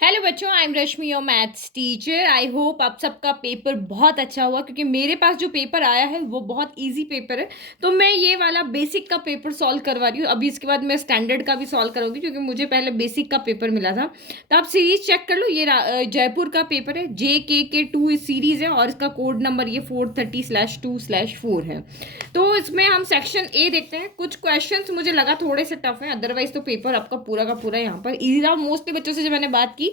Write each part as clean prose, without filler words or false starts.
Hello बच्चों, I am Rashmi your maths teacher. I hope आप सबका पेपर बहुत अच्छा हुआ, क्योंकि मेरे पास जो पेपर आया है वो बहुत इजी पेपर है। तो मैं ये वाला बेसिक का पेपर सॉल्व करवा रही हूँ। अभी इसके बाद मैं स्टैंडर्ड का भी सॉल्व करूँगी, क्योंकि मुझे पहले बेसिक का पेपर मिला था। तो आप सीरीज चेक कर लो। ये जयपुर का पेपर है, JKK2 इस सीरीज है, और इसका कोड नंबर ये 430/2/4 है। तो इसमें हम सेक्शन ए देखते हैं। कुछ क्वेश्चंस मुझे लगा थोड़े से टफ हैं, अदरवाइज तो पेपर आपका पूरा का पूरा यहाँ पर इजी रहा। मोस्टली बच्चों से जब मैंने बात की,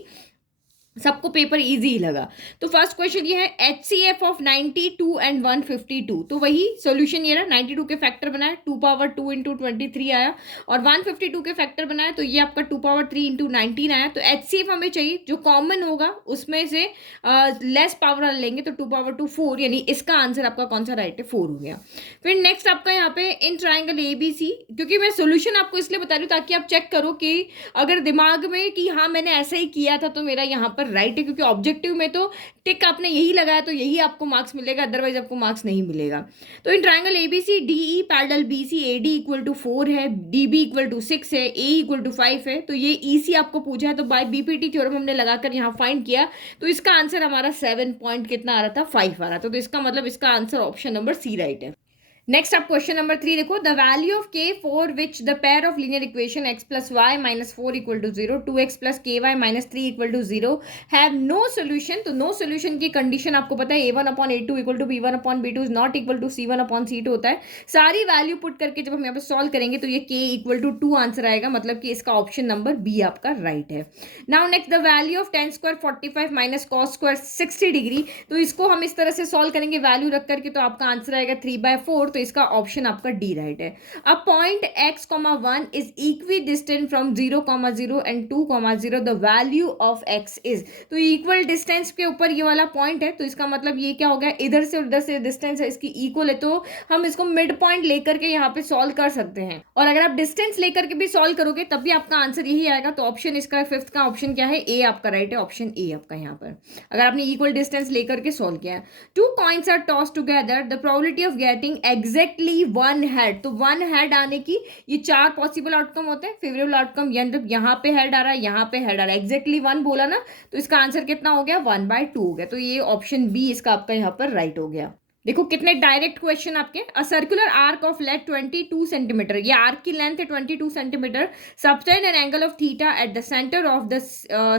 सबको पेपर इजी ही लगा। तो फर्स्ट क्वेश्चन ये है, HCF ऑफ 92 एंड 152। तो वही सोल्यूशन ये रहा, 92 के फैक्टर बनाया, 2 पावर 2 इंटू 23 आया, और 152 के फैक्टर बनाया तो ये आपका 2 पावर 3 इंटू 19 आया। तो HCF हमें चाहिए, जो कॉमन होगा उसमें से लेस पावर लेंगे, तो 2 पावर 2 4, यानी इसका आंसर आपका कौन सा राइट है, 4 हो गया। फिर नेक्स्ट आपका यहाँ पे इन ट्राइंगल ABC, क्योंकि मैं सोल्यूशन आपको इसलिए बता रही हूँ ताकि आप चेक करो कि अगर दिमाग में कि हाँ मैंने ऐसा ही किया था तो मेरा यहाँ पर राइट है, क्योंकि ऑब्जेक्टिव में तो टिक आपने यही लगाया तो यही आपको मार्क्स मिलेगा, अदरवाइज आपको मार्क्स नहीं मिलेगा। तो in triangle ABC DE parallel BC AD equal to 4 है, DB इक्वल टू 6 है, AE इक्वल टू 5 है। तो ये EC आपको पूछा है, तो बाय BPT थ्योरम हमने लगाकर यहाँ फाइंड किया, तो इसका आंसर हमारा 7 पॉइंट कितना आ रहा था, 5 आ रहा था। तो इसका मतलब इसका answer option number C right है। नेक्स्ट आप क्वेश्चन नंबर 3 देखो, the value of k for which the pair of linear equation x plus Y minus 4 equal to 0, 2x plus KY minus 3 equal to 0 have no solution. तो no solution की condition आपको पता है, A1/A2 equal to B1/B2 is not equal to C1/C2 होता है। सारी value put करके जब हम यहाँ पे सॉल्व करेंगे तो ये k इक्वल टू 2 आंसर आएगा, मतलब कि इसका ऑप्शन नंबर B आपका राइट है। Now next, the value of tan square 45 minus cos square 60 degree. तो इसको हम इस तरह से सॉल्व करेंगे वैल्यू रख करके, तो आपका आंसर आएगा 3/4। तो इसका ऑप्शन आपका डी राइट है। अब point x,1 is equi distant from 0,0 and 2,0, the value of x is. तो इक्वल डिस्टेंस के ऊपर ये वाला पॉइंट है, तो इसका मतलब ये क्या हो गया, इधर से उधर से डिस्टेंस है इसकी इक्वल है, तो हम इसको मिड पॉइंट लेकर के यहाँ पे सॉल्व कर सकते हैं। और अगर आप डिस्टेंस लेकर के भी सॉल्व करोगे तब भी आपका आंसर यही आएगा। तो ऑप्शन इसका फिफ्थ का ऑप्शन क्या है, ए आपका राइट है, ऑप्शन ए आपका यहाँ पर, अगर आपने इक्वल डिस्टेंस लेकर के सॉल्व किया है। Two coins are toss together, the probability of getting exactly one head. तो वन हेड आने की ये 4 पॉसिबल आउटकम होते हैं। फेवरेबल आउटकम यानी यहाँ पे हेड आ रहा है, यहाँ पे हेड आ रहा है, एग्जैक्टली 1 बोला ना, तो इसका आंसर कितना हो गया, 1/2 हो गया। तो ये ऑप्शन बी इसका आपका यहाँ पर राइट हो गया। देखो कितने डायरेक्ट क्वेश्चन आपके। A circular arc of length 22 centimetre, ये आर्क की लेंथ है 22 centimetre, subtend an angle of theta at the centre of the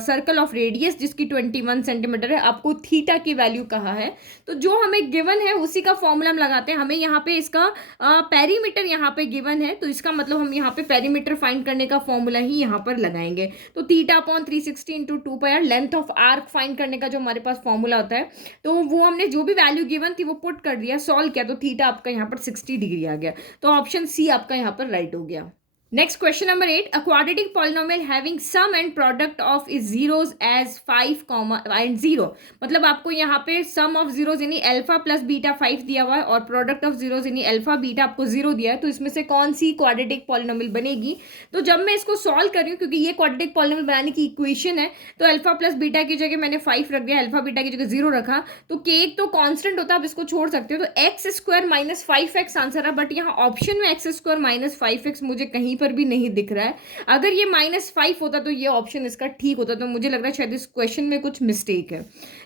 circle of radius जिसकी 21 सेंटीमीटर है। आपको थीटा की वैल्यू कहा है, तो जो हमें गिवन है उसी का फॉर्मूला हम लगाते हैं। हमें यहाँ पे इसका पेरीमीटर यहाँ पे गिवन है, तो इसका मतलब हम यहाँ पे पेरीमीटर फाइंड करने का फॉर्मूला ही यहाँ पर लगाएंगे। तो theta upon 360 into 2 pi, length of arc find करने का जो हमारे पास फॉर्मूला होता है, तो वो हमने जो भी वैल्यू गिवन थी वो पुट कर दिया, सॉल्व किया, तो थीटा आपका यहाँ पर 60 डिग्री आ गया। तो ऑप्शन सी आपका यहाँ पर राइट हो गया। Next question number 8, a quadratic polynomial having sum and product of is zeros as 5, and 0। मतलब आपको यहाँ पे सम ऑफ जीरोस यानी अल्फा प्लस बीटा 5 दिया हुआ है, और प्रोडक्ट ऑफ जीरोस यानी अल्फा बीटा आपको 0 दिया है। तो इसमें से कौन सी क्वाड्रेटिक पॉलिनोमियल बनेगी। तो जब मैं इसको सॉल्व कर रही हूँ, क्योंकि ये क्वाड्रेटिक पॉलिनोमियल बनाने की इक्वेशन है, तो अल्फा प्लस बीटा की जगह मैंने 5 रख दिया, अल्फा बीटा की जगह 0 रखा, तो के तो कांस्टेंट होता है, आप इसको छोड़ सकते हो। तो x square minus 5x answer है, बट यहाँ ऑप्शन में एक्स स्क्वायर माइनस 5x मुझे कहीं पर भी नहीं दिख रहा है। अगर ये -5 होता तो ये ऑप्शन इसका ठीक होता। तो मुझे लग रहा है शायद इस क्वेश्चन में कुछ मिस्टेक है।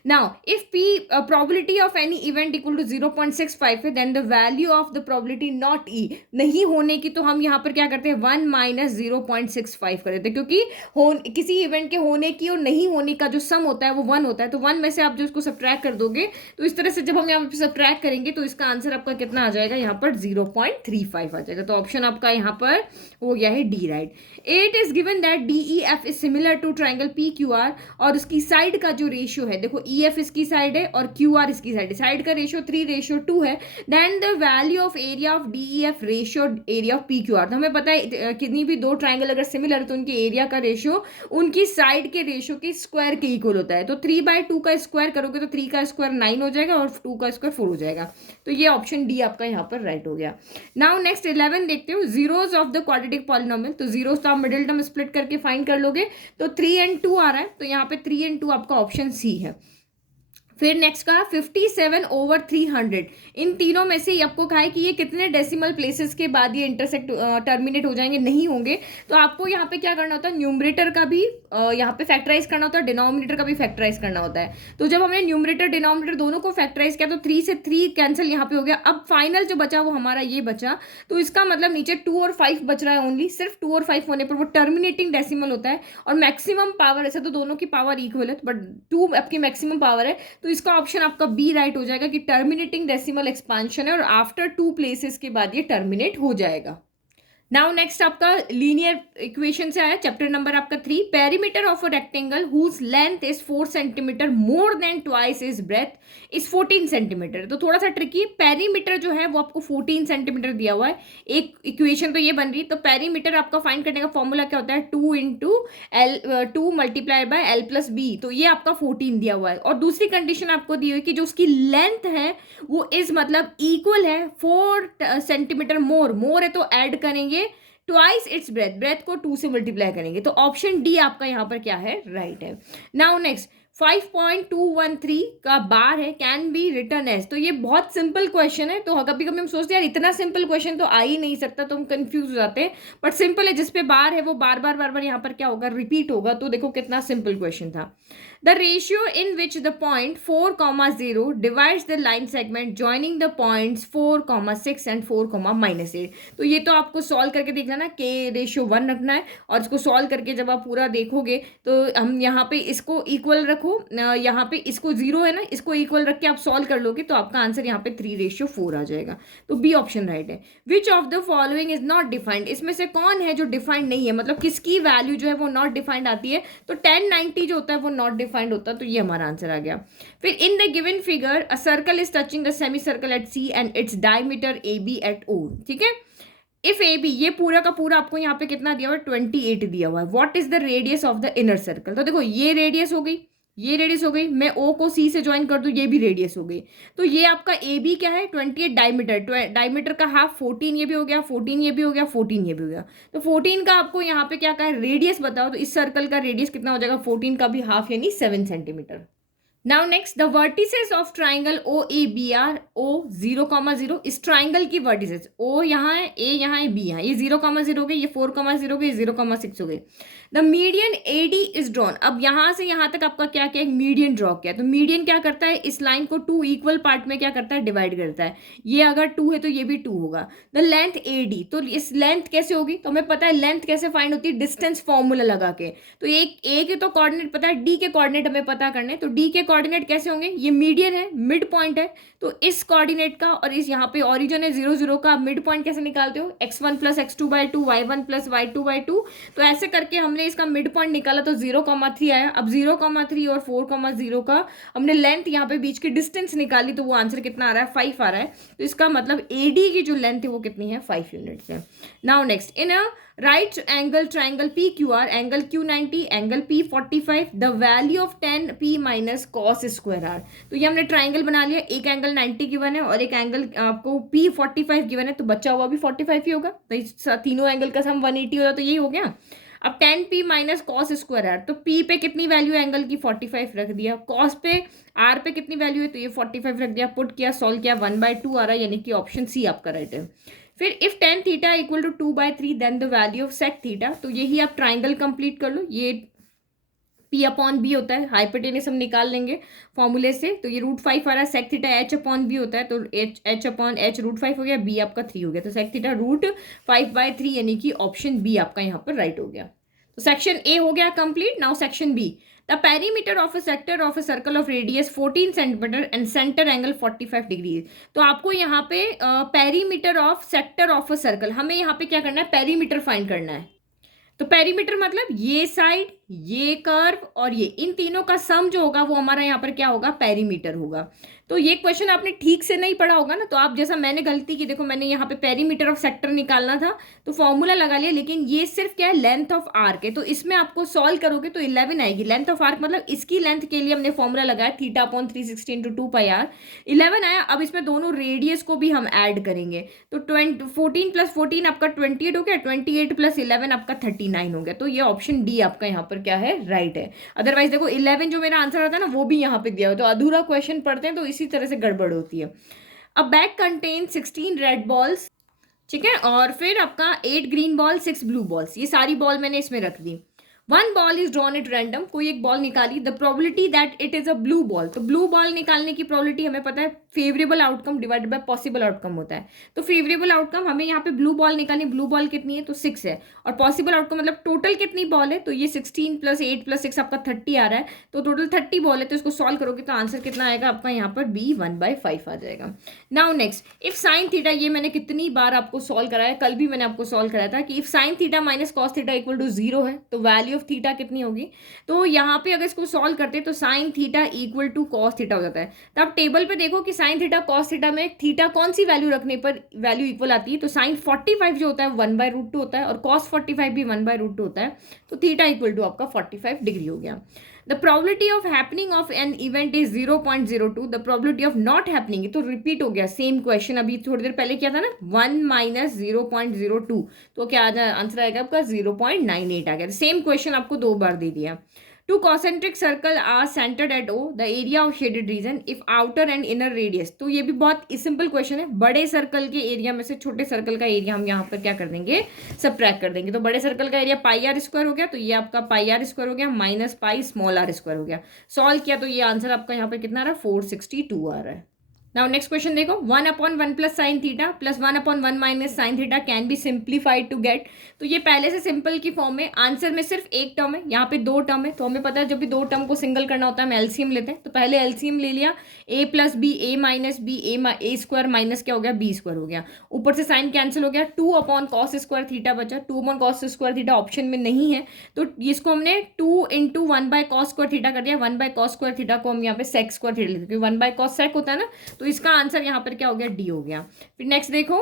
Now if p probability of any event equal to 0.65 है, then the value of the probability not e, नहीं होने की, तो हम यहाँ पर क्या करते हैं 1 माइनस 0.65 कर देते हैं, क्योंकि किसी इवेंट के होने की और नहीं होने का जो सम होता है वो 1 होता है। तो 1 में से आप जो इसको सब्ट्रैक्ट कर दोगे, तो इस तरह से जब हम यहाँ पर सब्ट्रैक्ट करेंगे तो इसका आंसर आपका कितना आ जाएगा, यहाँ पर 0.35 आ जाएगा। तो ऑप्शन आपका यहाँ पर हो गया है D right. 8 is given that DEF is similar to triangle PQR, और उसकी साइड का जो रेशियो है, देखो EF इसकी साइड है और QR इसकी साइड है, साइड का रेशियो 3:2 है। Then the value of area of DEF ratio area of PQR। तो हमें पता है कितनी भी दो ट्राइंगल अगर सिमिलर है तो उनके एरिया का रेशियो उनकी साइड के रेशियो के स्क्वायर के इक्वल होता है। तो 3/2 का स्क्वायर करोगे तो 3 का स्क्वायर 9 हो जाएगा और 2 का स्क्वायर 4 हो जाएगा। तो ये ऑप्शन डी आपका यहाँ पर राइट हो गया। नाउ नेक्स्ट 11 देखते हो, zeros of the quadratic polynomial. तो जीरोस तो आप मिडिल टर्म स्प्लिट करके फाइंड कर लोगे, तो 3 and 2 आ रहा है, तो यहाँ पे 3 and 2 आपका ऑप्शन सी है। फिर नेक्स्ट कहा 57/300। इन तीनों में से आपको कहा है कि ये कितने डेसिमल प्लेसेस के बाद ये इंटरसेक्ट टर्मिनेट हो जाएंगे, नहीं होंगे। तो आपको यहाँ पे क्या करना होता है, न्यूमरेटर का भी यहाँ पे फैक्टराइज करना होता है, डिनोमिनेटर का भी फैक्टराइज करना होता है। तो जब हमने न्यूमरेटर डिनोमिनेटर दोनों को फैक्टराइज किया तो 3 से 3 कैंसिल यहाँ पे हो गया। अब फाइनल जो बचा वो हमारा ये बचा। तो इसका मतलब नीचे 2 और 5 बच रहा है ओनली। सिर्फ 2 और 5 होने पर वो टर्मिनेटिंग डेसिमल होता है। और मैक्सिमम पावर, ऐसा तो दोनों की पावर इक्वल है, बट 2 आपकी मैक्सिमम पावर है। तो इसका ऑप्शन आपका बी राइट हो जाएगा कि टर्मिनेटिंग डेसिमल एक्सपांशन है और आफ्टर 2 प्लेसेस के बाद ये टर्मिनेट हो जाएगा। नाउ नेक्स्ट आपका लीनियर इक्वेशन से आया, चैप्टर नंबर आपका 3। Perimeter of a rectangle whose length is 4 centimetre more than twice is breadth is 14 centimetre. तो थोड़ा सा ट्रिकी, पेरीमीटर जो है वो आपको 14 सेंटीमीटर दिया हुआ है। एक इक्वेशन तो ये बन रही, तो पेरीमीटर आपका फाइंड करने का फॉर्मूला क्या होता है, 2 into L 2 multiplied by L plus B. तो ये आपका 14 दिया हुआ है। और दूसरी कंडीशन आपको दी हुई कि जो उसकी लेंथ है वो इज मतलब इक्वल है 4 सेंटीमीटर मोर, मोर है तो ऐड करेंगे ट्वाइस इट्स ब्रेथ, ब्रेथ को 2 से मल्टीप्लाई करेंगे। तो ऑप्शन डी आपका यहां पर क्या है, राइट है। नाउ नेक्स्ट 5.213 का बार है, कैन बी रिटर्न एज। तो ये बहुत सिंपल क्वेश्चन है। तो कभी कभी हम सोचते हैं यार इतना सिंपल क्वेश्चन तो आ ही नहीं सकता, तो हम कंफ्यूज हो जाते हैं। बट सिंपल है, जिस पे बार है वो बार बार यहाँ पर क्या होगा, रिपीट होगा। तो देखो कितना सिंपल क्वेश्चन था। The ratio in which the point 4,0 divides the line segment joining the points 4,6 and 4,-8। तो ये तो आपको सॉल्व करके देखना ना, के रेशियो 1 रखना है। और इसको सॉल्व करके जब आप पूरा देखोगे तो हम यहाँ पे इसको इक्वल रखो, यहाँ पे इसको 0 है ना, इसको इक्वल रख के आप सॉल्व कर लोगे तो आपका आंसर यहाँ पे 3:4 आ जाएगा। तो बी ऑप्शन राइट है। Which of the following is not defined, इसमें से कौन है जो डिफाइंड नहीं है, मतलब किसकी वैल्यू जो है वो नॉट डिफाइंड आती है। तो 1090 जो होता है वो नॉट डिफाइंड होता है। तो ये हमारा आंसर आ गया। फिर in the given figure a circle is touching a semi circle at C and its diameter A B at O. ठीक है, इफ ए बी, ये पूरा का पूरा आपको यहाँ पे कितना दिया हुआ है, 28 दिया हुआ है। What is the radius of the inner circle. तो देखो ये रेडियस हो गई, ये रेडियस हो गई, मैं ओ को सी से ज्वाइन कर दूं, ये भी रेडियस हो गई। तो ये आपका ए बी क्या है, 28 डायमीटर, डायमीटर का हाफ 14 ये भी हो गया, 14 ये भी हो गया, 14 ये भी हो गया। तो 14 का आपको यहाँ पे क्या कहा है, रेडियस बताओ। तो इस सर्कल का रेडियस कितना हो जाएगा, 14 का भी हाफ यानी 7 centimetre. Now next the vertices of triangle O A B R O 0,0। इस ट्राइंगल की वर्टिसेस ओ यहाँ है, ए यहाँ है, बी यहाँ, ये 0,0 हो गई, ये 4,0 हो गई, 0,6 हो गई। The median A D is drawn. अब यहाँ से यहाँ तक आपका क्या क्या, एक मीडियन ड्रॉ किया। तो मीडियन क्या करता है, इस लाइन को 2 इक्वल पार्ट में क्या करता है, डिवाइड करता है। ये अगर 2 है तो ये भी 2 होगा। द लेंथ ए डी, तो इस लेंथ कैसे होगी, तो हमें पता है लेंथ कैसे फाइंड होती है, डिस्टेंस फॉर्मूला लगा के। तो एक ए के तो कोऑर्डिनेट पता है, डी के कोऑर्डिनेट हमें पता करने। तो डी के कोऑर्डिनेट कैसे होंगे, ये मीडियन है, मिड पॉइंट है। तो इस कोऑर्डिनेट का और इस यहाँ पे ओरिजिन है 0, 0 का, मिड पॉइंट कैसे निकालते हो, x1 + x2/2 y1 + y2/2। तो ऐसे करके हमने इसका मिड पॉइंट निकाला तो 0,3 आया। अब 0,3 और 4,0 का हमने लेंथ यहाँ पे बीच की डिस्टेंस निकाली, तो वो आंसर कितना आ रहा है, 5 आ रहा है। तो इसका मतलब AD की जो लेंथ है वो कितनी है, 5 यूनिट्स है। Now next, in a right angle triangle PQR, angle Q 90, angle P 45, the value of 10P minus cos square R। तो ये हमने ट्राइंगल बना लिया, एक एंगल 90 गिवन है और एक एंगल आपको P 45 गिवन है, तो बचा हुआ भी 45 ही होगा। तो इस तीनों एंगल का सम 180 होगा, तो यही हो गया। अब 10P minus cos square R, तो P पे कितनी वैल्यू है एंगल की, 45 रख दिया। cos पे R पे कितनी वैल्यू है, तो ये 45 रख दिया। पुट किया, सॉल्व किया, 1/2 आ रहा है, यानी कि ऑप्शन सी आपका राइट है। फिर if tan theta equal to 2/3 then the value of sec theta. तो यही आप ट्राइंगल कंप्लीट कर लो। ये P/B होता है, हाइपोटेनस हम निकाल लेंगे फॉर्मूले से। तो ये √5 आ रहा है, sec थीटा H/B होता है, तो H/H √5 हो गया, B आपका 3 हो गया। तो sec थीटा √5/3 यानी कि ऑप्शन बी आपका यहाँ पर राइट हो गया। तो सेक्शन ए हो गया complete. Now section B, the perimeter of a sector of a circle of radius 14 centimetre and centre angle 45 degree. तो आपको यहाँ पे perimeter of sector of a circle, हमें यहाँ पे क्या करना है, पेरीमीटर फाइंड करना है। तो पेरीमीटर मतलब ये साइड, ये कर्व और ये, इन तीनों का सम जो होगा वो हमारा यहाँ पर क्या होगा, पेरीमीटर होगा। तो ये क्वेश्चन आपने ठीक से नहीं पढ़ा होगा ना, तो आप जैसा मैंने गलती की, देखो मैंने यहाँ पे पेरीमीटर ऑफ सेक्टर निकालना था तो फॉर्मूला लगा लिया, लेकिन ये सिर्फ क्या है, लेंथ ऑफ आर्क है। तो इसमें आपको सॉल्व करोगे तो 11 आएगी लेंथ ऑफ आर्क, मतलब इसकी लेंथ के लिए हमने फॉर्मूला लगाया θ/360 × 2πr, 11 आया। अब इसमें दोनों रेडियस को भी हम ऐड करेंगे, तो 14 + 14 आपका 28 हो गया, 28 + 11 आपका 39 हो गया। तो ये ऑप्शन डी आपका यहाँ पर पर क्या है, राइट है। अदरवाइज देखो 11 जो मेरा आंसर आता है ना वो भी यहाँ पे दिया हुआ, तो अधूरा क्वेश्चन पढ़ते हैं तो इसी तरह से गड़बड़ होती है। अ बैग कंटेन 16 रेड बॉल्स, ठीक है, और फिर आपका 8 ग्रीन बॉल 6 ब्लू बॉल्स, ये सारी बॉल मैंने इसमें रख दी। One ball is drawn at random, कोई एक बॉल निकाली, the probability that it is a blue ball, तो ब्लू बॉल निकालने की प्रोबेबिलिटी हमें पता है favourable outcome divided by possible outcome होता है। तो फेवरेबल आउटकम हमें यहाँ पे ब्लू बॉल निकालनी, ब्लू बॉल कितनी है तो 6 है, और पॉसिबल आउटकम मतलब टोटल कितनी बॉल है, तो ये 16 + 8 + 6 आपका 30 आ रहा है, तो टोटल 30 बॉल है, तो इसको सॉल्व करोगे तो आंसर कितना आएगा आपका यहाँ पर b 1/5 आ जाएगा। Now next, if sine theta, ये मैंने कितनी बार आपको सॉल्व कराया, कल भी मैंने आपको सॉल्व कराया था कि if sine theta minus cos theta equal to 0 है तो वैल्यू ऑफ थीटा कितनी होगी, तो यहाँ पे अगर इसको सॉल्व करते हैं तो sine theta equal to cos theta हो जाता है। तो आप टेबल पे देखो कि साइन थीटा कॉस थीटा में थीटा कौन सी वैल्यू रखने पर वैल्यू इक्वल आती है, तो साइन 45 जो होता है 1/√2 होता है, और कॉस 45 भी 1/√2 होता है, तो थीटा इक्वल टू आपका 45 डिग्री हो गया। The probability of happening of an event is 0.02, the probability of not happening, तो रिपीट हो गया सेम क्वेश्चन, अभी थोड़ी देर पहले किया था ना, 1 - 0.02, तो क्या आंसर आएगा आपका 0.98 आ गया। सेम क्वेश्चन आपको 2 बार दे दिया। Two concentric circle are centred at O, the area of shaded region if outer and inner radius, तो ये भी बहुत सिंपल क्वेश्चन है, बड़े सर्कल के एरिया में से छोटे सर्कल का एरिया हम यहाँ पर क्या कर देंगे, सबट्रैक्ट कर देंगे, तो बड़े सर्कल का एरिया πr² हो गया, तो ये आपका πr² हो गया माइनस पाई स्मॉल r² हो गया। सॉल्व किया तो ये आंसर आपका यहाँ पर कितना आ रहा है 462 आ रहा है। नाउ नेक्स्ट क्वेश्चन देखो, 1/1 + sin theta plus 1/1 - sin theta can be simplified to get, तो ये पहले से सिंपल की फॉर्म में, आंसर में सिर्फ एक टर्म है, यहाँ पे 2 टर्म है, तो हमें पता है जब भी 2 टर्म को सिंगल करना होता है हम एलसीएम लेते हैं, तो पहले एलसीएम ले लिया, a + b a - b a² minus क्या हो गया b² हो गया, ऊपर से साइन कैंसिल हो गया, 2/cos² थीटा बचा, 2/cos² थीटा ऑप्शन में नहीं है, तो इसको हमने 2 × 1/cos² थीटा कर दिया, 1/cos² थीटा को हम यहाँ पे sec² थीटा लेते हैं, क्योंकि 1/cos sec होता है ना, तो इसका आंसर यहाँ पर क्या हो गया, डी हो गया। फिर नेक्स्ट देखो,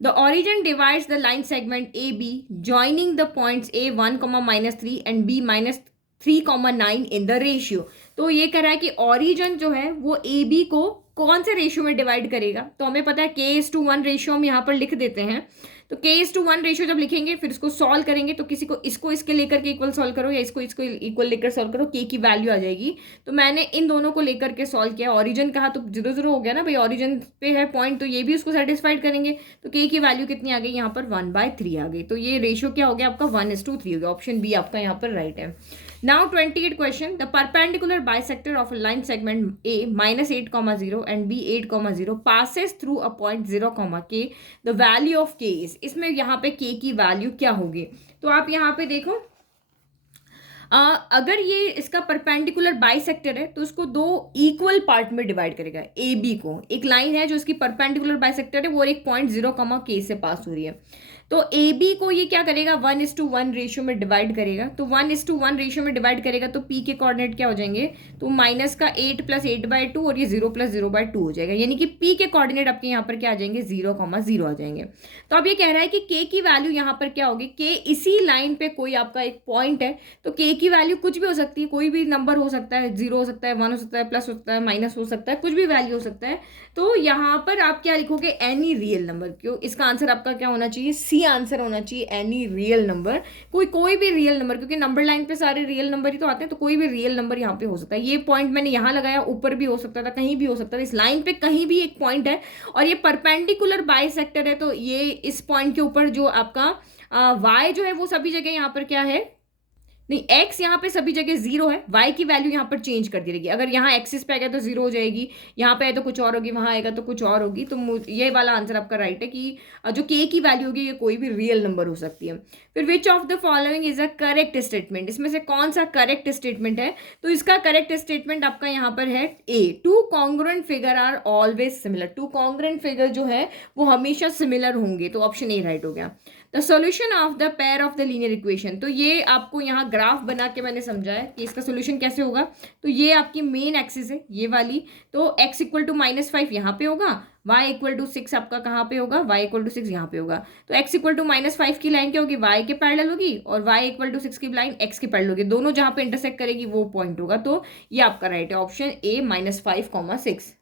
the origin divides the line segment A B joining the points a 1, -3 and b -3,9 in the ratio, तो ये कह रहा है कि ऑरिजिन जो है वो ए बी को कौन से रेशियो में डिवाइड करेगा, तो हमें पता है k:1 रेशियो हम यहाँ पर लिख देते हैं, तो k:1 रेशियो जब लिखेंगे फिर इसको सॉल्व करेंगे, तो किसी को इसको इसके लेकर के इक्वल सॉल्व करो या इसको इसको इक्वल लेकर सॉल्व करो, k की वैल्यू आ जाएगी, तो मैंने इन दोनों को लेकर के सॉल्व किया, ऑरिजिन कहा तो 0 0 हो गया ना भाई, ऑरिजिन पे है पॉइंट, तो ये भी उसको सेटिस्फाइड करेंगे, तो k की वैल्यू कितनी आ गई यहाँ पर 1/3 आ गई, तो ये रेशियो क्या हो गया आपका 1:3 हो गया, ऑप्शन बी आपका यहाँ पर राइट है। Now 28 question, the perpendicular bisector of a line segment A -8,0 and B 8,0 passes through a point 0, k, the value of k is, इसमें यहाँ पे k की वैल्यू क्या होगी, तो आप यहाँ पे देखो, अगर ये इसका परपेंडिकुलर बाइसेक्टर है तो उसको 2 इक्वल पार्ट में डिवाइड करेगा, ए बी को, एक लाइन है जो इसकी परपेंडिकुलर बाइसेक्टर है वो एक पॉइंट 0, k से पास हो रही है, तो ए बी को ये क्या करेगा 1:1 रेशियो में डिवाइड करेगा, तो 1:1 रेशियो में डिवाइड करेगा तो पी के कोऑर्डिनेट क्या हो जाएंगे, तो माइनस का 8 + 8/2 और ये 0 + 0/2 हो जाएगा, यानी कि पी के कोऑर्डिनेट आपके यहाँ पर क्या आ जाएंगे 0, 0 आ जाएंगे। तो अब ये कह रहा है कि के की वैल्यू यहाँ पर क्या होगी, के इसी लाइन पे कोई आपका एक पॉइंट है, तो के की वैल्यू कुछ भी हो सकती है, कोई भी नंबर हो सकता है, 0 हो सकता है, 1 हो सकता है, प्लस हो सकता है, माइनस हो सकता है, कुछ भी वैल्यू हो सकता है, तो यहाँ पर आप क्या लिखोगे एनी रियल नंबर, क्यों, इसका आंसर आपका क्या होना चाहिए, सी आंसर होना चाहिए, एनी रियल नंबर, कोई भी रियल नंबर, क्योंकि नंबर लाइन पे सारे रियल नंबर ही तो आते हैं, तो कोई भी रियल नंबर यहाँ पे हो सकता है, ये पॉइंट मैंने यहाँ लगाया, ऊपर भी हो सकता था, कहीं भी हो सकता था, इस लाइन पे कहीं भी एक पॉइंट है, और ये परपेंडिकुलर बाइसेक्टर है, तो ये इस पॉइंट के ऊपर जो आपका y जो है वो सभी जगह यहाँ पर क्या है, नहीं x यहाँ पे सभी जगह 0 है, y की वैल्यू यहाँ पर चेंज कर दी जाएगी, अगर यहाँ एक्सिस पे आएगा तो 0 हो जाएगी, यहाँ पे आए तो कुछ और होगी, वहाँ आएगा तो कुछ और होगी, तो ये वाला आंसर आपका राइट है कि जो k की वैल्यू होगी ये कोई भी रियल नंबर हो सकती है। फिर which of the following is a correct statement, इसमें से कौन सा करेक्ट स्टेटमेंट है, तो इसका करेक्ट स्टेटमेंट आपका यहाँ पर है A, 2 congruent figure are always similar, 2 congruent figure जो है वो हमेशा सिमिलर होंगे, तो ऑप्शन ए राइट हो गया। The solution of the pair of the linear equation, तो ये आपको यहाँ ग्राफ बना के मैंने समझाया कि इसका सोल्यूशन कैसे होगा, तो ये आपकी मेन एक्सिस है ये वाली, तो x = -5 यहाँ पे होगा, y = 6 आपका कहाँ पे होगा, y = 6 यहाँ पे होगा, तो x = -5 की लाइन क्या होगी, y के पैरेलल होगी, और y = 6 की लाइन x के पैरेलल होगी, दोनों जहाँ पे इंटरसेक्ट करेगी वो पॉइंट होगा, तो ये आपका राइट है, option A -5, 6।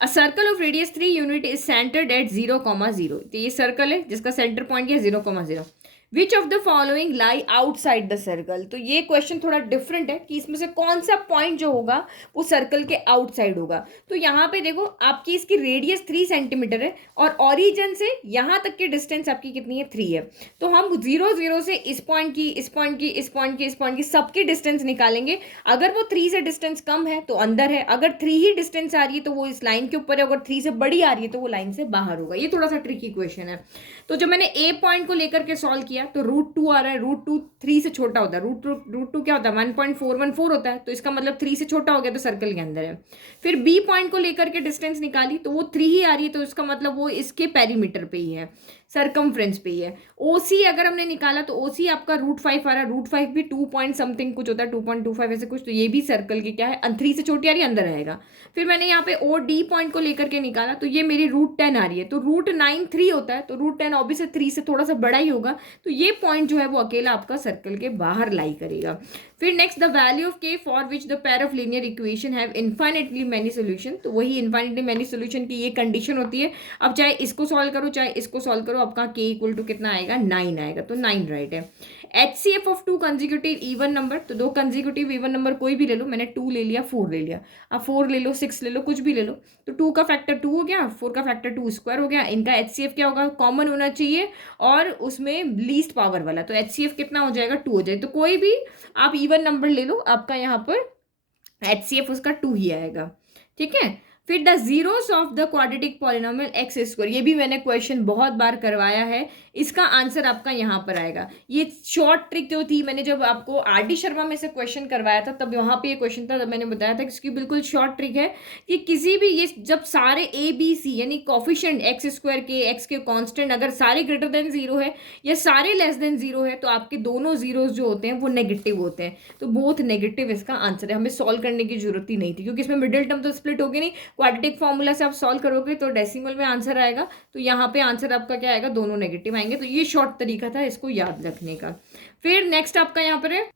A circle of radius 3 unit is centred at 0, 0, तो ये सर्कल है जिसका सेंटर पॉइंट है 0, 0, which of the following lie outside the circle. तो ये क्वेश्चन थोड़ा डिफरेंट है कि इसमें से कौन सा पॉइंट जो होगा वो सर्कल के आउटसाइड होगा। तो यहाँ पे देखो आपकी इसकी रेडियस 3 सेंटीमीटर है और ऑरिजिन से यहाँ तक की डिस्टेंस आपकी कितनी है 3 है। तो हम 0 0 से इस पॉइंट की, इस पॉइंट की, इस पॉइंट की, इस पॉइंट की सबकी डिस्टेंस निकालेंगे। अगर वो 3 से डिस्टेंस कम है तो अंदर है, अगर 3 ही डिस्टेंस आ रही है तो वो इस लाइन के ऊपर है, अगर 3 से बड़ी आ रही है तो वो लाइन से बाहर होगा। ये थोड़ा सा ट्रिकी क्वेश्चन है। तो जब मैंने ए पॉइंट को लेकर के सॉल्व किया तो √2 आ रहा है, √2 3 से छोटा होता है, √2 क्या होता है 1.414 होता है, तो इसका मतलब 3 से छोटा हो गया तो सर्कल के अंदर है। फिर बी पॉइंट को लेकर के डिस्टेंस निकाली तो वो 3 ही आ रही है, तो इसका मतलब वो इसके पेरीमीटर पे ही है, सरकमफ्रेंस पे ही है। ओसी अगर हमने निकाला तो ओसी आपका √5 आ रहा है, √5 भी 2 पॉइंट समथिंग कुछ होता है, 2.25 ऐसे कुछ, तो ये भी सर्कल की क्या है 3 से छोटी आ रही है, अंदर आएगा। फिर मैंने यहाँ पे ओ डी पॉइंट को लेकर के निकाला तो ये मेरी √10 आ रही है, तो √9 3 होता है, तो √10 ऑब्वियसली 3 से थोड़ा सा बड़ा ही होगा, तो ये पॉइंट जो है वो अकेला आपका सर्कल के बाहर लाई करेगा। फिर नेक्स्ट, द वैल्यू ऑफ के for which the pair of linear equation have infinitely many solution. तो वही इन्फाइनेटली मेनी सोल्यूशन की ये कंडीशन होती है। अब चाहे इसको सॉल्व करो चाहे इसको सॉल्व करो, आपका के इक्वल टू कितना आएगा 9 आएगा, तो 9 राइट है। HCF of 2 consecutive even number, तो 2 कंजिक्यूटिव इवन नंबर कोई भी ले लो, मैंने 2 ले लिया, 4 ले लिया, अब 4 ले लो, 6 ले लो, कुछ भी ले लो, तो 2 का फैक्टर 2 हो गया, 4 का फैक्टर 2 स्क्वायर हो गया। इनका HCF क्या होगा, कॉमन होना चाहिए और उसमें लीस्ट पावर वाला, तो HCF कितना हो जाएगा 2 हो जाएगा। तो कोई भी आप इवन नंबर ले लो, आपका यहाँ पर HCF उसका 2 ही आएगा, ठीक है। फिर the zeros of the quadratic polynomial x square, ये भी मैंने क्वेश्चन बहुत बार करवाया है, इसका आंसर आपका यहाँ पर आएगा। ये शॉर्ट ट्रिक जो थी, मैंने जब आपको RD शर्मा में से क्वेश्चन करवाया था तब वहाँ पे ये क्वेश्चन था, तब मैंने बताया था कि इसकी बिल्कुल शॉर्ट ट्रिक है कि किसी भी ये जब सारे ABC यानी कॉफिशिएंट एक्स स्क्वायर के, एक्स के कांस्टेंट अगर सारे ग्रेटर देन 0 है या सारे लेस देन 0 है तो आपके दोनों जीरोस जो होते हैं वो नेगेटिव होते हैं, तो बोथ नेगेटिव इसका आंसर है। हमें सॉल्व करने की जरूरत ही नहीं थी क्योंकि इसमें मिडिल टर्म तो स्प्लिट होगी नहीं, क्वाड्रेटिक फॉर्मूला से आप सॉल्व करोगे तो डेसिमल में आंसर आएगा, तो यहाँ पे आंसर आपका क्या आएगा, दोनों नेगेटिव आएंगे। तो ये शॉर्ट तरीका था इसको याद रखने का। फिर नेक्स्ट आपका यहाँ पर है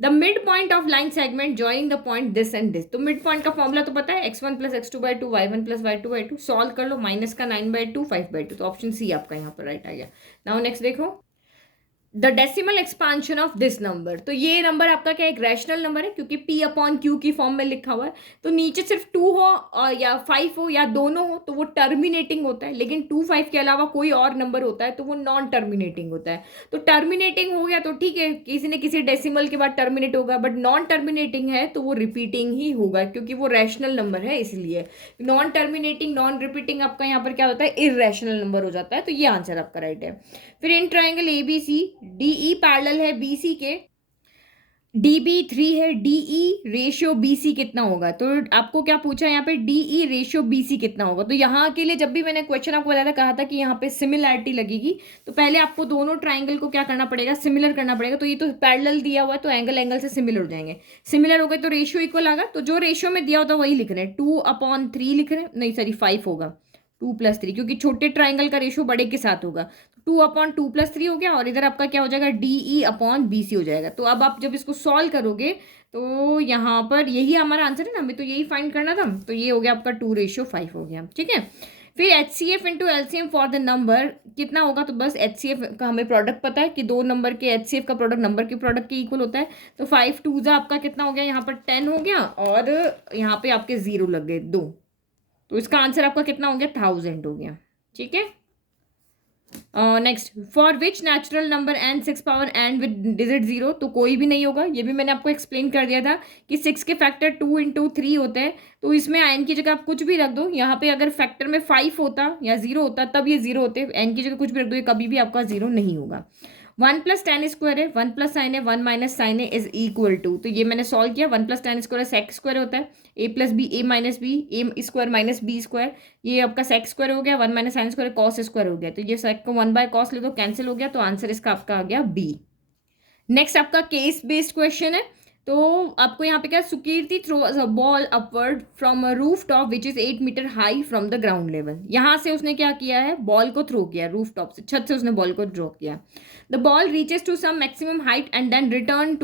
the mid point of line segment joining the point this and this. तो मिड पॉइंट का फॉर्मूला तो पता है x1 + x2/2 y1 + y2/2, solve कर लो, माइनस का 9/2 5/2, तो ऑप्शन सी आपका यहाँ पर राइट आ गया। नाउ नेक्स्ट देखो the decimal expansion of this number. तो ये नंबर आपका क्या एक रैशनल नंबर है क्योंकि P/Q की फॉर्म में लिखा हुआ है, तो नीचे सिर्फ 2 हो या 5 हो या दोनों हो तो वो टर्मिनेटिंग होता है, लेकिन 2 5 के अलावा कोई और नंबर होता है तो वो नॉन टर्मिनेटिंग होता है। तो टर्मिनेटिंग हो गया तो ठीक है, किसी न किसी डेसिमल के बाद टर्मिनेट होगा, बट नॉन टर्मिनेटिंग है तो वो रिपीटिंग ही होगा क्योंकि वो रैशनल नंबर है, इसलिए नॉन टर्मिनेटिंग नॉन रिपीटिंग आपका यहाँ पर क्या होता है इररेशनल नंबर हो जाता है, तो ये आंसर आपका राइट है। फिर इन ट्राइंगल ABC DE पैरेलल है BC के, DB 3 है, DE रेशियो BC कितना होगा, तो आपको क्या पूछा यहाँ पे DE रेशियो BC कितना होगा। तो यहाँ के लिए जब भी मैंने क्वेश्चन आपको बताया था, कहा था कि यहाँ पे सिमिलैरिटी लगेगी, तो पहले आपको दोनों ट्राइंगल को क्या करना पड़ेगा, सिमिलर करना पड़ेगा। तो ये तो पैरेलल दिया हुआ है तो एंगल एंगल से सिमिलर हो जाएंगे, सिमिलर हो गए तो रेशियो इक्वल आएगा, तो जो रेशियो में दिया होता है वही लिख रहे हैं, 2/3 लिख रहे हैं, नहीं सॉरी 5 होगा, 2 + 3 क्योंकि छोटे ट्राइंगल का रेशियो बड़े के साथ होगा, 2/2 + 3 हो गया, और इधर आपका क्या हो जाएगा DE/BC हो जाएगा। तो अब आप जब इसको सॉल्व करोगे तो यहाँ पर यही हमारा आंसर है ना, हमें तो यही फाइंड करना था, तो ये हो गया आपका 2/5 हो गया, ठीक है। फिर HCF × LCM for the number कितना होगा, तो बस HCF का हमें प्रोडक्ट पता है कि दो नंबर के HCF का प्रोडक्ट नंबर के प्रोडक्ट के इक्वल होता है, तो 5 2 आपका कितना हो गया, यहाँ पर 10 हो गया और यहाँ पे आपके 0 लग गए 2, तो इसका आंसर आपका कितना हो गया 1000 हो गया, ठीक है। Next, for which natural number n 6 power n with digit 0, तो कोई भी नहीं होगा, ये भी मैंने आपको एक्सप्लेन कर दिया था कि 6 के फैक्टर 2 × 3 होते हैं, तो इसमें n की जगह आप कुछ भी रख दो, यहाँ पे अगर फैक्टर में 5 होता या 0 होता तब ये 0 होते, n की जगह कुछ भी रख दो, ये कभी भी आपका 0 नहीं होगा। 1 + tan स्क्वायर है, 1 + sin है, 1 - sin है इज इक्वल टू, तो ये मैंने सॉल्व किया, 1 + tan स्क्वायर sec स्क्वायर होता है, a + b a - b a² - b square, ये आपका sec स्क्वायर हो गया, 1 - sin स्क्वायर cos स्क्वायर हो गया, तो ये sec को 1/cos ले दो, कैंसिल हो गया, तो आंसर इसका आपका आ गया B। नेक्स्ट आपका केस बेस्ड क्वेश्चन है, तो आपको यहाँ पे क्या, Sukirti throws a ball upward from a roof top which is 8 metre high from the ground level. यहाँ से उसने क्या किया है, बॉल को थ्रो किया रूफ टॉप से, छत से उसने बॉल को थ्रो किया। The ball reaches to some maximum height and then return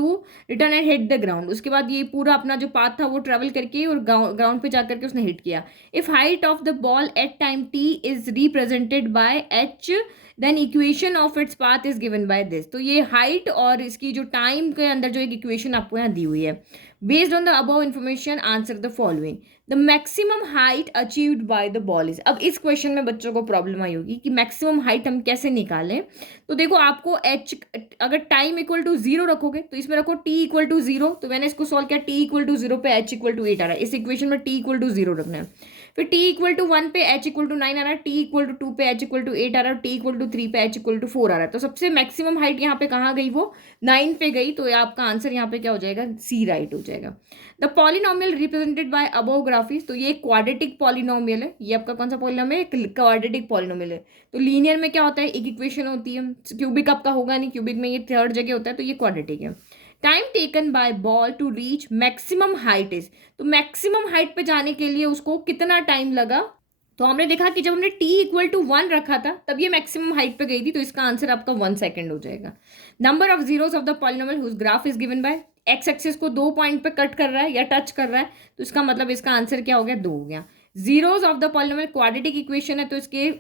and hit the ground. उसके बाद ये पूरा अपना जो पाथ था वो ट्रेवल करके और ग्राउंड पे जाकर के उसने हिट किया। If height of the ball at time t is represented by h then equation of its path is given by this. तो ये हाइट और इसकी जो टाइम के अंदर जो एक इक्वेशन आपको यहाँ दी हुई है। Based on the above information answer the following. The maximum height achieved by the ball is. अब इस क्वेश्चन में बच्चों को प्रॉब्लम आई होगी कि मैक्सिमम हाइट हम कैसे निकालें। तो देखो आपको एच, अगर टाइम इक्वल टू 0 रखोगे तो इसमें रखो टी इक्वल टू 0। तो मैंने इसको सॉल्व किया, टी इक्वल टू 0 पे एच इक्वल टू 8 आ रहा है। इस इक्वेशन में टी इक्वल टू 0 रखना है। फिर टी इक्वल टू 1 पे एच इक्वल टू 9 आ रहा है, टी इक्वल टू 2 पे एच इक्वल टू 8 आ रहा है, टी इक्वल टू 3 पे एच इक्वल टू 4 आ रहा है। तो सबसे मैक्सिमम हाइट यहाँ पे कहाँ गई, वो 9 पे गई। तो आपका आंसर यहाँ पे क्या हो जाएगा, सी राइट हो जाएगा। The polynomial represented by above graphics. तो ये क्वाड्रेटिक पॉलिनोमियल है। ये आपका कौन सा पॉलिनोमियल है, क्वाड्रेटिक पॉलिनोमियल है। तो लीनियर में क्या होता है, एक इक्वेशन होती है। क्यूबिक आपका होगा नहीं, क्यूबिक में ये थर्ड जगह होता है, तो ये क्वाड्रेटिक है। Time taken by ball to reach maximum height is. तो मैक्सिमम हाइट पे जाने के लिए उसको कितना टाइम लगा। तो हमने देखा कि जब हमने t इक्वल टू 1 रखा था तब ये मैक्सिमम हाइट पे गई थी। तो इसका आंसर आपका 1 सेकेंड हो जाएगा। Number of zeros of the polynomial whose graph is given by. X axis को 2 पॉइंट पे कट कर रहा है या टच कर रहा है, तो इसका मतलब इसका आंसर क्या हो गया, 2 हो गया। Zeros of the polynomial quadratic equation है, तो इसके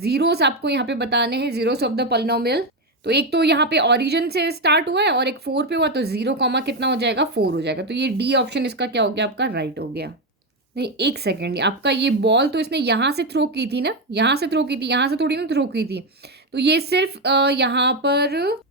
जीरोस आपको यहाँ पे बताने हैं, जीरोस ऑफ द पॉलिनोमियल। तो एक तो यहाँ पे ऑरिजिन से स्टार्ट हुआ है और एक 4 पे हुआ, तो 0 कॉमा कितना हो जाएगा, 4 हो जाएगा। तो ये डी ऑप्शन इसका क्या हो गया, आपका राइट हो गया। नहीं, एक सेकेंड, आपका ये बॉल तो इसने यहाँ से थ्रो की थी ना, यहाँ से थ्रो की थी, यहाँ से थोड़ी ना थ्रो की थी। तो ये सिर्फ यहाँ पर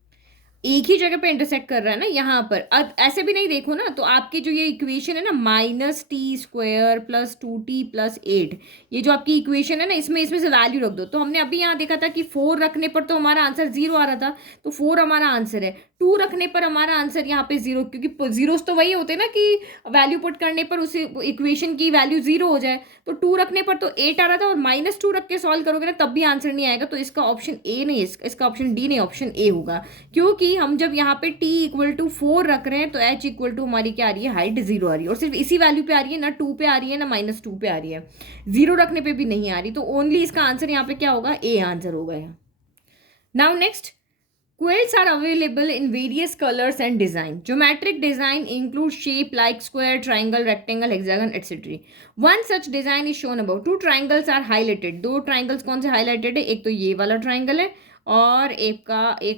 एक ही जगह पे इंटरसेक्ट कर रहा है ना, यहाँ पर। अब ऐसे भी नहीं देखो ना, तो आपकी जो ये इक्वेशन है ना, -t² प्लस 2t प्लस 8, ये जो आपकी इक्वेशन है ना, इसमें इसमें से वैल्यू रख दो। तो हमने अभी यहाँ देखा था कि 4 रखने पर तो हमारा आंसर 0 आ रहा था, तो 4 हमारा आंसर है। 2 रखने पर हमारा आंसर यहाँ पे 0, क्योंकि जीरोस तो वही होते हैं ना कि वैल्यू पुट करने पर उस इक्वेशन की वैल्यू 0 हो जाए। तो 2 रखने पर तो 8 आ रहा था, और -2 रख के सॉल्व करोगे ना तब भी आंसर नहीं आएगा। तो इसका ऑप्शन ए नहीं, इसका ऑप्शन डी नहीं, ऑप्शन ए होगा। क्योंकि हम जब यहाँ पे t इक्वल टू 4 रख रहे हैं तो h इक्वल टू हमारी क्या आ रही है, हाइट 0 आ रही है। और सिर्फ इसी वैल्यू पे आ रही है ना, 2 पे आ रही है ना -2 पे आ रही है, 0 रखने पे भी नहीं आ रही। तो ओनली इसका आंसर यहाँ पे क्या होगा, ए आंसर होगा यहाँ। Now next, quilts are available in various colors and design. Geometric design includes shape like square, triangle, rectangle, hexagon, etc. One such design is shown above. Two triangles are highlighted. दो triangles कौन से highlighted है, एक तो ये वाला triangle है और एक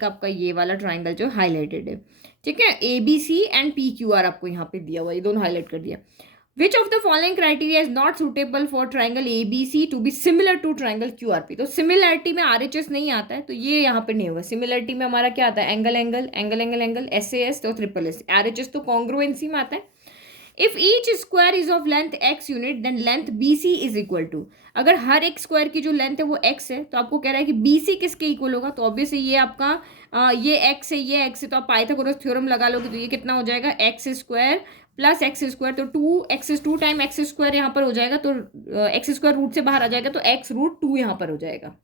आपका ये वाला triangle जो highlighted है। ठीक है, ABC and PQR आपको यहाँ पे दिया हुआ, ये दोनों highlight कर दिया। Which of the following criteria is not suitable for triangle ABC to be similar to triangle QRP? तो सिमिलरिटी में RHS नहीं आता है, तो ये यहाँ पे नहीं होगा। सिमिलरिटी में हमारा क्या आता है, angle angle angle angle angle, SAS तो SSS। RHS तो कॉन्ग्रुएंसी में आता है। If each square is of length x unit then length BC is equal to. अगर हर एक स्क्वायर की जो लेंथ है वो x है, तो आपको कह रहा है कि BC किसके इक्वल होगा। तो ऑब्वियसली ये आपका ये x है, ये x है, तो आप पाइथागोरस थ्योरम लगा लोगे तो ये कितना हो जाएगा, x² प्लस x²। तो 2 टाइम x² यहाँ पर हो जाएगा, तो x² रूट से बाहर आ जाएगा, तो x√2 यहाँ पर हो जाएगा।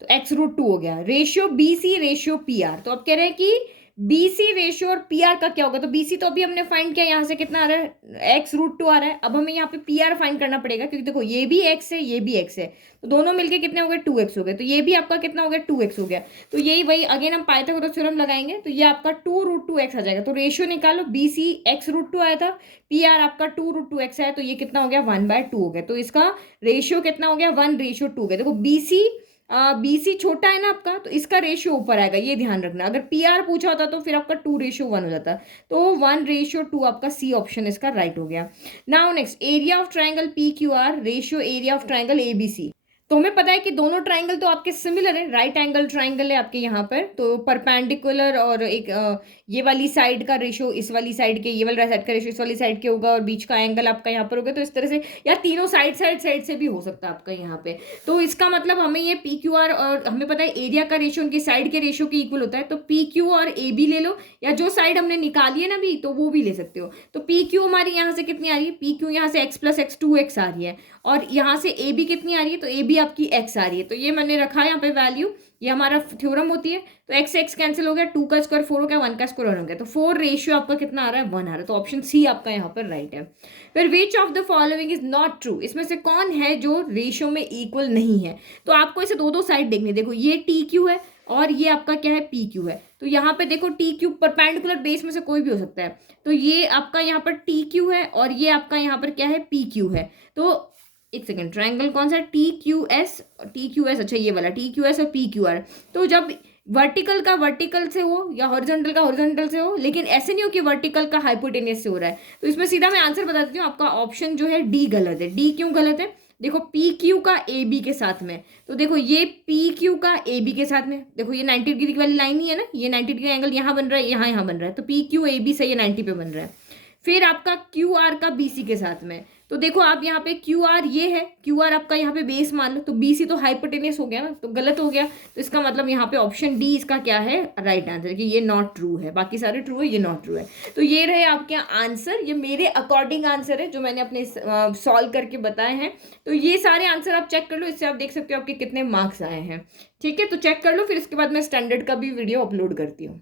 तो x√2 हो गया। Ratio BC ratio PR। तो अब कह रहे हैं कि BC रेशियो और PR का क्या होगा। तो BC तो अभी हमने फाइंड किया, यहाँ से कितना आ रहा है, x√2 आ रहा है। अब हमें यहाँ पे PR फाइंड करना पड़ेगा, क्योंकि देखो ये भी x है, ये भी x है, तो दोनों मिलके कितने हो गए, 2x हो गए। तो ये भी आपका कितना हो गया, 2x हो गया। तो यही वही अगेन हम पाइथागोरस थ्योरम लगाएंगे, तो ये आपका 2√2x आ जाएगा। तो रेशियो निकालो, BC x√2 आया था, PR आपका 2√2x है, तो ये कितना हो गया, 1/2 हो गया। तो इसका रेशियो कितना हो गया, 1:2 हो गया। देखो BC छोटा है ना आपका, तो इसका रेशियो ऊपर आएगा, ये ध्यान रखना। अगर PR पूछा होता तो फिर आपका 2:1 हो जाता, तो 1:2 आपका सी ऑप्शन इसका राइट हो गया। Now next, area of triangle PQR ratio area of triangle ABC। तो हमें पता है कि दोनों ट्राइंगल तो आपके सिमिलर है, राइट एंगल ट्राइंगल है आपके यहाँ पर। तो परपेंडिकुलर और एक ये वाली साइड का रेशो इस वाली साइड के, ये वाली साइड का रेशो इस वाली साइड के होगा, और बीच का एंगल आपका यहाँ पर होगा। तो इस तरह से, या तीनों साइड से भी हो सकता है आपका यहाँ पे। तो इसका मतलब हमें ये PQR, और हमें पता है एरिया का रेशो उनकी साइड के रेशो के इक्वल होता है। तो PQ और AB ले लो, या जो साइड हमने निकाली है ना भी, तो वो भी ले सकते हो। तो PQ हमारी यहाँ से कितनी आ रही है, PQ यहाँ से x + x 2x आ रही है, और यहाँ से AB कितनी आ रही है, तो AB आपकी x आ रही है। तो ये मैंने रखा है यहाँ पे वैल्यू, ये हमारा थ्योरम होती है। तो x से x कैंसिल हो गया, 2 का स्क्वायर 4 हो गया, 1 का स्क्वायर 1 हो गया। तो 4 रेशियो आपका कितना आ रहा है, 1 आ रहा है। तो ऑप्शन सी आपका यहाँ पर राइट है। फिर which of the following is not true, इसमें से कौन है जो रेशियो में इक्वल नहीं है। तो आपको इसे दो साइड देखनी, देखो ये TQ है और ये आपका क्या है, PQ है। तो यहाँ पे देखो TQ परपेंडिकुलर बेस में से कोई भी हो सकता है। तो ये आपका यहाँ पर TQ है और ये आपका यहाँ पर क्या है, PQ है। तो एक सेकेंड, ट्रायंगल कौन सा, टी क्यू एस, अच्छा ये वाला TQS और PQR। तो जब वर्टिकल का वर्टिकल से हो या हॉरिजॉन्टल का हॉरिजॉन्टल से हो, लेकिन ऐसे नहीं हो कि वर्टिकल का हाइपोटेनियस से हो रहा है, तो इसमें सीधा मैं आंसर बता देती हूँ, आपका ऑप्शन जो है डी गलत है। डी क्यों गलत है, देखो PQ का AB के साथ में, तो देखो ये PQ का AB के साथ में, देखो ये 90 डिग्री की वाली लाइन ही है ना, ये 90 डिग्री एंगल यहाँ बन रहा है, यहाँ बन रहा है, तो PQAB से ये 90 पे बन रहा है। फिर आपका QR का BC के साथ में, तो देखो आप यहाँ पे QR ये है, QR आपका यहाँ पे बेस मान लो, तो BC तो हाइपोटेनियस हो गया ना, तो गलत हो गया। तो इसका मतलब यहाँ पे ऑप्शन डी इसका क्या है, राइट आंसर, कि ये नॉट ट्रू है, बाकी सारे ट्रू है, ये नॉट ट्रू है। तो ये रहे आपके आंसर, ये मेरे अकॉर्डिंग आंसर है जो मैंने अपने सॉल्व करके बताए हैं। तो ये सारे आंसर आप चेक कर लो, इससे आप देख सकते हो आपके कितने मार्क्स आए हैं। ठीक है, तो चेक कर लो, फिर इसके बाद मैं स्टैंडर्ड का भी वीडियो अपलोड करती हूँ।